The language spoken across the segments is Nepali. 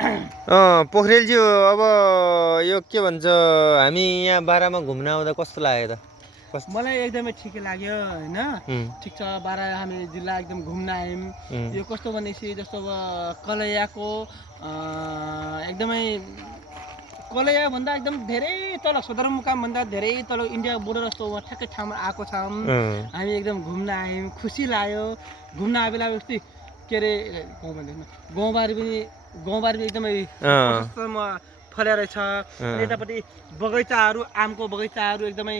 पोखरेलज्यू अब यो के भन्छ हामी यहाँ बारामा घुम्न आउँदा कस्तो लाग्यो त? मलाई एकदमै ठिकै लाग्यो होइन। ठिक छ, बारा हामी जिल्ला एकदम घुम्न आयौँ। यो कस्तो भनेपछि जस्तो अब कलैयाको एकदमै कलैया भन्दा एकदम धेरै तल सदरमुकाम भन्दा धेरै तल इन्डिया बोर्डर जस्तो ठ्याक्कै ठाउँमा आएको छौँ हामी। एकदम घुम्न आयौँ, खुसी लाग्यो। घुम्न आए बेला जस्तै के अरे गाउँबारी पनि एकदमै प्रशस्तमा फल्या रहेछ। यतापट्टि बगैँचाहरू, आमको बगैँचाहरू एकदमै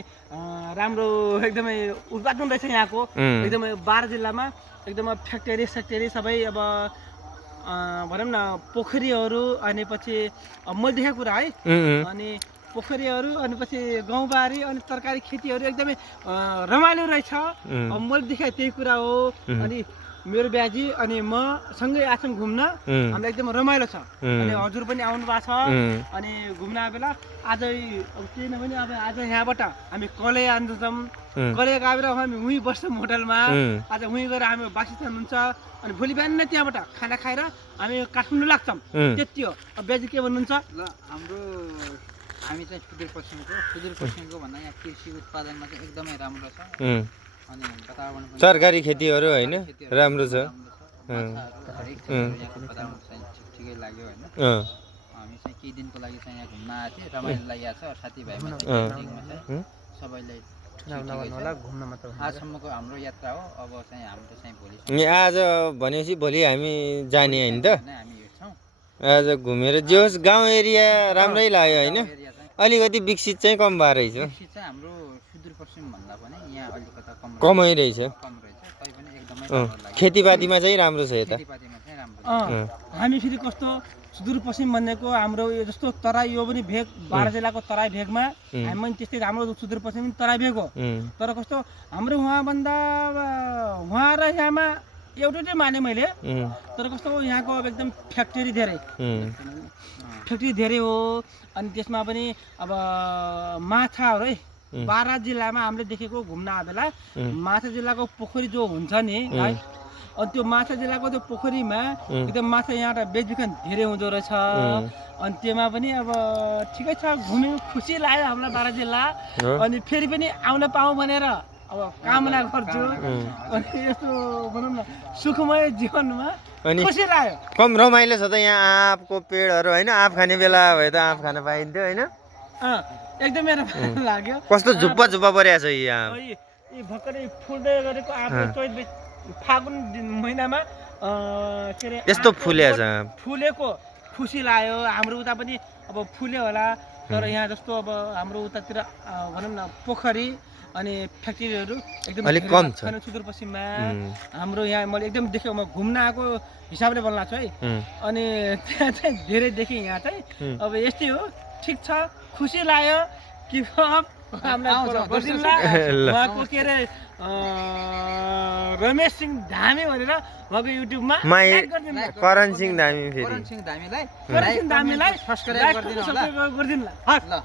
राम्रो एकदमै उत्पादन रहेछ यहाँको। एकदमै बारा जिल्लामा एकदमै फ्याक्ट्री सबै अब भनौँ न पोखरीहरू अनि पछि मैले देखेको कुरा है। अनि पोखरीहरू अनि पछि गाउँबारी अनि तरकारी खेतीहरू एकदमै रमाइलो रहेछ। मैले देखाएँ त्यही कुरा हो। अनि मेरो ब्याजी अनि म सँगै आछौँ घुम्न, हामीलाई एकदम रमाइलो छ। अनि हजुर पनि आउनु भएको छ। अनि घुम्न आए बेला आज अब केही नभने अब आज यहाँबाट हामी कलैया जान्छौँ। कलैया गएर हामी उहीँ बस्छौँ होटलमा। आज उहीँ गएर हामी बासस्थान हुन्छ। अनि भोलि बिहान नै त्यहाँबाट खाना खाएर हामी काठमाडौँ लाग्छौँ। त्यति हो। अब ब्याजी के भन्नुहुन्छ? ल हामी चाहिँ सुदूरपश्चिमको भन्दा यहाँ कृषि उत्पादनमा चाहिँ एकदमै राम्रो छ। अनि वातावरण पनि तरकारी खेतीहरू होइन राम्रो छ। ठिकै लाग्यो होइन। हामी चाहिँ केही दिनको लागि चाहिँ यहाँ घुम्न आएको थियौँ, रमाइलो लागिरहेको छ। साथीभाइमा चाहिँ सबैलाई घुम्न मात्र आजसम्मको हाम्रो यात्रा हो। अब चाहिँ हाम्रो चाहिँ भोलि आज भनेपछि भोलि हामी जाने होइन त? हामी हिँड्छौँ आज घुमेर जे होस् गाउँ एरिया राम्रै लाग्यो होइन। अलिकति विकसित चाहिँ कम भएर रहेछ। विकसित चाहिँ हाम्रो सुदूरपश्चिम भन्दा पनि यहाँ अलिकति कमै रहेछ। तैपनि एकदमै खेतीपातीमा चाहिँ राम्रो छ यता। हामी फेरि कस्तो सुदूरपश्चिम भनेको हाम्रो यो जस्तो तराई, यो पनि भेग बारा जिल्लाको तराई भेगमा हामी पनि त्यस्तै हाम्रो सुदूरपश्चिम पनि तराई भेग हो। तर कस्तो हाम्रो उहाँभन्दा उहाँ र यहाँमा एउटै माने मैले। तर कस्तो यहाँको अब एकदम फ्याक्ट्री धेरै हो। अनि त्यसमा पनि अब माछाहरू है बारा जिल्लामा हामीले देखेको घुम्न आए बेला माछा जिल्लाको पोखरी जो हुन्छ नि है, अनि त्यो माछा जिल्लाको त्यो पोखरीमा एकदम माछा यहाँबाट बेचबिखन धेरै हुँदो रहेछ। अनि त्योमा पनि अब ठिकै छ, घुम्यौँ, खुसी लाग्यो हामीलाई बारा जिल्ला। अनि फेरि पनि आउन पाऊँ भनेर अब कामना गर्छु। अनि यस्तो भनौँ न सुखमय जीवनमा खुसी लाग्यो। कम रमाइलो छ त यहाँ आँपको पेडहरू होइन। आँप खाने बेला भए त आँप खान पाइन्थ्यो होइन। एकदमै रमाइलो लाग्यो। कस्तो झुप्पा परेको छ यहाँ। भर्खरै फुल्दै गरेको आँप चैत फागुन महिनामा के अरे यस्तो फुलेको खुसी लाग्यो। हाम्रो उता पनि अब फुल्यो होला। तर यहाँ जस्तो अब हाम्रो उतातिर भनौँ न पोखरी अनि फ्याक्ट्रीहरू एकदम अलिक कम छ सुदूरपश्चिममा। हाम्रो यहाँ मैले एकदम देखेँ, म घुम्न आएको हिसाबले बोल्न छु है। अनि त्यहाँ चाहिँ धेरै देखेँ। यहाँ चाहिँ अब यस्तै हो, ठिक छ, खुसी लाग्यो। कि उहाँको के अरे रमेश सिंह धामी भनेर उहाँको युट्युबमा करण सिंह धामीलाई सब्स्क्राइब गरिदिनु होला।